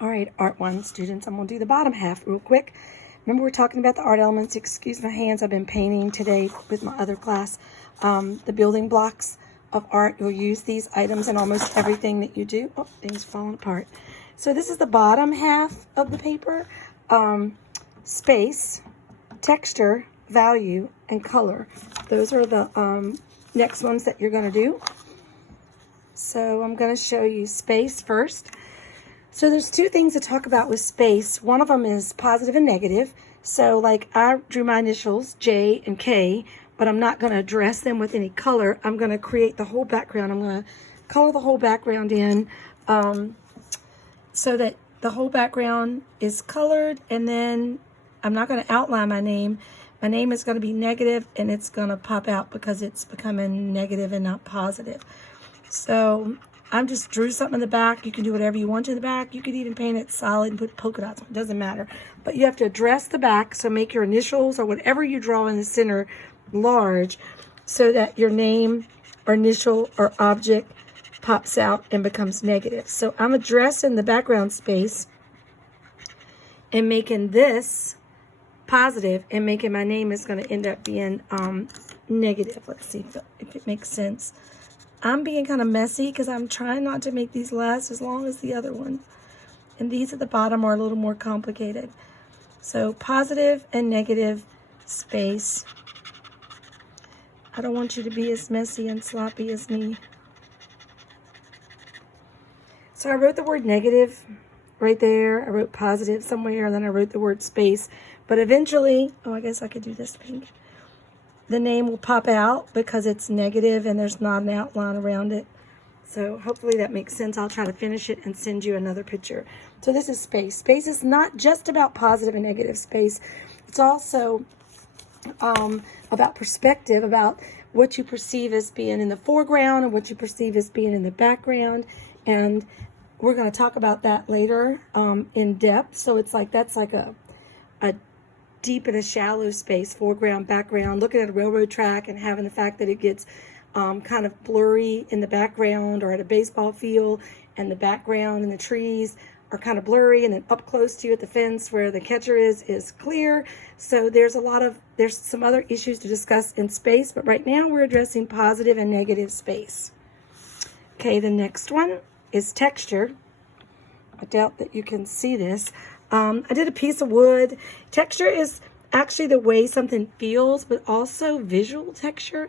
All right, Art 1 students, I'm going to do the bottom half real quick. Remember we're talking about the art elements. Excuse my hands, I've been painting today with my other class. The building blocks of art, you'll use these items in almost everything that you do. Oh, things falling apart. So this is the bottom half of the paper. Space, texture, value, and color. Those are the next ones that you're going to do. So I'm going to show you space first. So there's two things to talk about with space. One of them is positive and negative. So like I drew my initials, J and K, but I'm not going to address them with any color. I'm going to create the whole background. I'm going to color the whole background in so that the whole background is colored, and then I'm not going to outline my name. My name is going to be negative, and it's going to pop out because it's becoming negative and not positive. So I just drew something in the back. You can do whatever you want to the back. You could even paint it solid and put polka dots on it. It doesn't matter. But you have to address the back, so make your initials or whatever you draw in the center large so that your name or initial or object pops out and becomes negative. So I'm addressing the background space and making this positive and making my name is going to end up being negative. Let's see if it makes sense. I'm being kind of messy because I'm trying not to make these last as long as the other one. And these at the bottom are a little more complicated. So positive and negative space. I don't want you to be as messy and sloppy as me. So I wrote the word negative right there. I wrote positive somewhere, and then I wrote the word space. But eventually, oh, I guess I could do this pink. The name will pop out because it's negative and there's not an outline around it. So hopefully that makes sense. I'll try to finish it and send you another picture. So this is space. Space is not just about positive and negative space. It's also about perspective, about what you perceive as being in the foreground and what you perceive as being in the background. And we're going to talk about that later in depth. So it's like that's like a deep and a shallow space, foreground, background, looking at a railroad track and having the fact that it gets kind of blurry in the background, or at a baseball field and the background and the trees are kind of blurry, and then up close to you at the fence where the catcher is clear. So there's some other issues to discuss in space, but right now we're addressing positive and negative space. Okay, the next one is texture. I doubt that you can see this. I did a piece of wood. Texture is actually the way something feels, but also visual texture.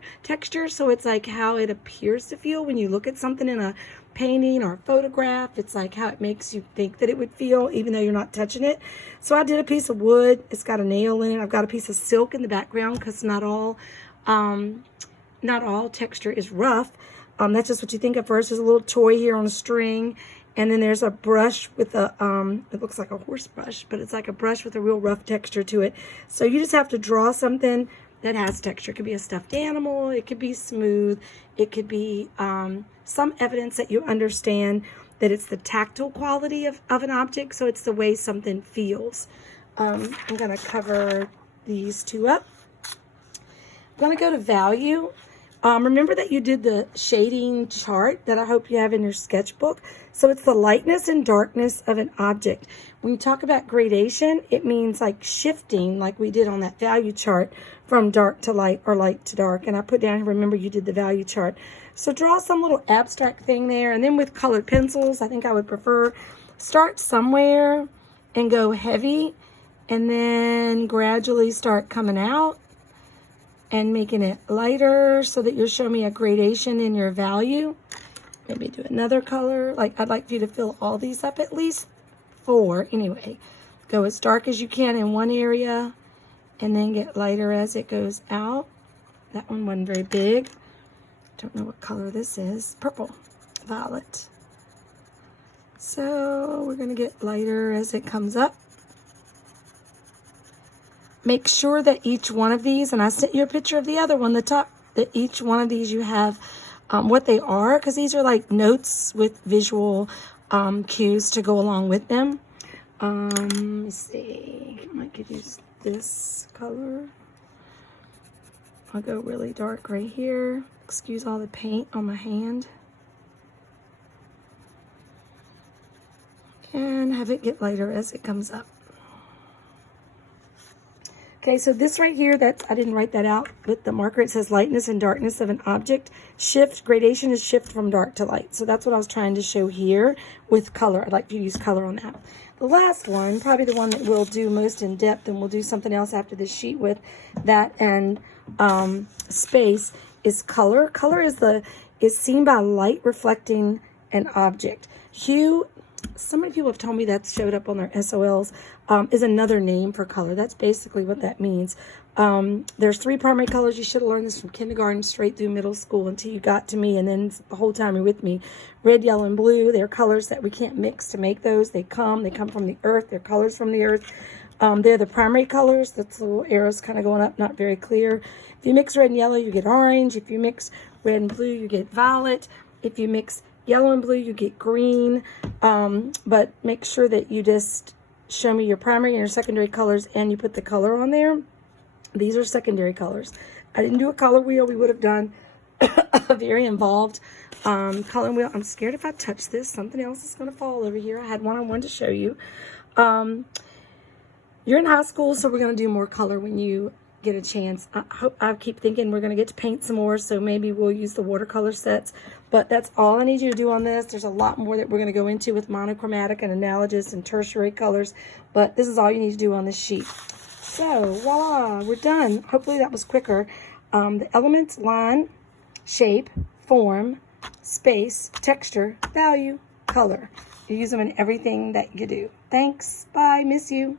So it's like how it appears to feel when you look at something in a painting or a photograph. It's like how it makes you think that it would feel, even though you're not touching it. So I did a piece of wood. It's got a nail in it. I've got a piece of silk in the background because not all texture is rough. That's just what you think at first. There's a little toy here on a string. And then there's a brush with a, it looks like a horse brush, but it's like a brush with a real rough texture to it. So you just have to draw something that has texture. It could be a stuffed animal. It could be smooth. It could be some evidence that you understand that it's the tactile quality of an object. So it's the way something feels. I'm going to cover these two up. I'm going to go to value. Remember that you did the shading chart that I hope you have in your sketchbook. So it's the lightness and darkness of an object. When you talk about gradation, it means like shifting, like we did on that value chart, from dark to light or light to dark. And I put down here, remember you did the value chart. So draw some little abstract thing there. And then with colored pencils, I think I would prefer start somewhere and go heavy, and then gradually start coming out and making it lighter so that you'll show me a gradation in your value. Maybe do another color. Like I'd like you to fill all these up, at least 4 anyway. Go as dark as you can in one area and then get lighter as it goes out. That one wasn't very big. Don't know what color this is. Purple, violet. So we're gonna get lighter as it comes up. Make sure that each one of these, and I sent you a picture of the other one, the top, that each one of these you have what they are, because these are like notes with visual cues to go along with them. Let me see, I could use this color. I'll go really dark right here. Excuse all the paint on my hand. and have it get lighter as it comes up. Okay, so this right here, I didn't write that out with the marker. It says lightness and darkness of an object. Gradation is shift from dark to light. So that's what I was trying to show here with color. I'd like to use color on that. The last one, probably the one that we'll do most in depth, and we'll do something else after this sheet with that and space, is color. Color is seen by light reflecting an object. Hue, so many people have told me that showed up on their SOLs, is another name for color. That's basically what that means. There's 3 primary colors. You should have learned this from kindergarten straight through middle school until you got to me, and then the whole time you're with me. Red, yellow, and blue, they're colors that we can't mix to make those. They come from the earth. They're colors from the earth. They're the primary colors. That's the little arrows kind of going up, not very clear. If you mix red and yellow, you get orange. If you mix red and blue, you get violet. If you mix yellow and blue, you get green. But make sure that you just show me your primary and your secondary colors, and you put the color on there. These are secondary colors. I didn't do a color wheel. We would have done a very involved color wheel. I'm scared if I touch this, something else is going to fall over here. I had one I wanted to show you. You're in high school, so we're going to do more color when you get a chance. I keep thinking we're going to get to paint some more, so maybe we'll use the watercolor sets. But that's all I need you to do on this. There's a lot more that we're going to go into with monochromatic and analogous and tertiary colors, but this is all you need to do on this sheet. So, voila, we're done. Hopefully that was quicker. The elements: line, shape, form, space, texture, value, color. You use them in everything that you do. Thanks. Bye. Miss you.